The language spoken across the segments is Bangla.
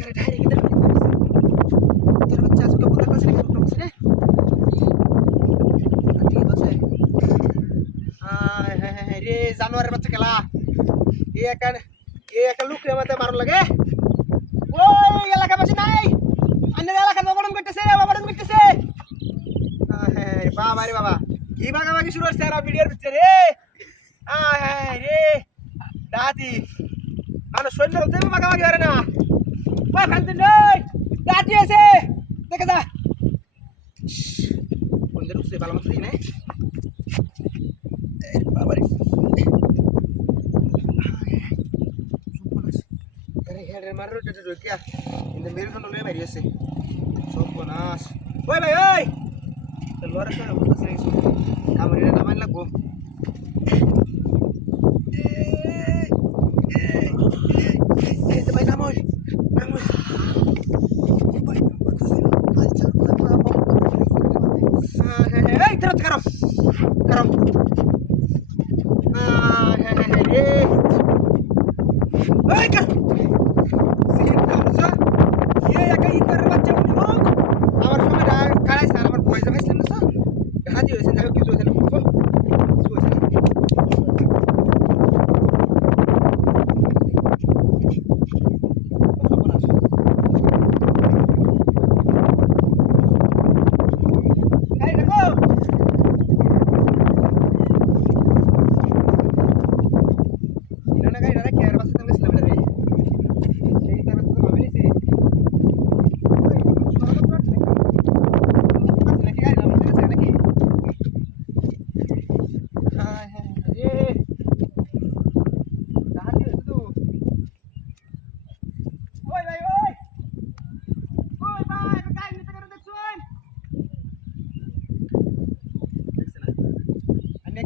cara dah kita terbaca suka buka pasir ke belum sini nanti itu saya रे जानवर बच्चा केला ये एक लुक रे मते मारन लगे ওই এলাকা পাশে নাই আন্নের এলাকা বগড়ন করতেছে রে বগড়ন করতেছে বাবা রে বাবা কি বাগাবাগি শুরু হচ্ছে আর ভিডিওর ভিতরে রে রে দাদি আনো সৈন্য দেব বাগাবাগি করে না ওই ফান্তি নই দাদি আছে দেখে যা বন্ধের উঠছে ভালো মতো দিই না বাবা রে হেডের মারো টেটে রকিয়া ইন্দে মেরু কোন লয়ে মারিয়েছে সব বনাস ওই ভাই ওই লোরে তো বসে রেছো কামড়ে নামান লাগবো এই তো ভাই নামই ভাই বলতেছে ভাই চল এই ধরো করো করো রে ওই কর আমার সময় কারাই স্যার আমার ভয় জামাইছিলেন না স্যার হাজি হয়েছেন যাই হোক কিছু হয়েছে না কিছু হয়েছে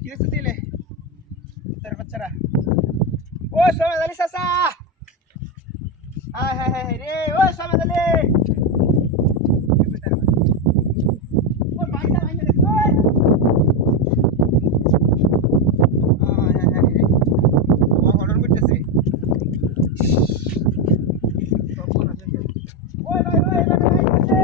কিরেছে দিলে তার বাচ্চারা ও সময় দালি চাচা হ্যাঁ রে ও সময় দালি ও বাইটা বাইটা দেখো রে ও অর্ডার করতেছে ওই ভাই করতেছে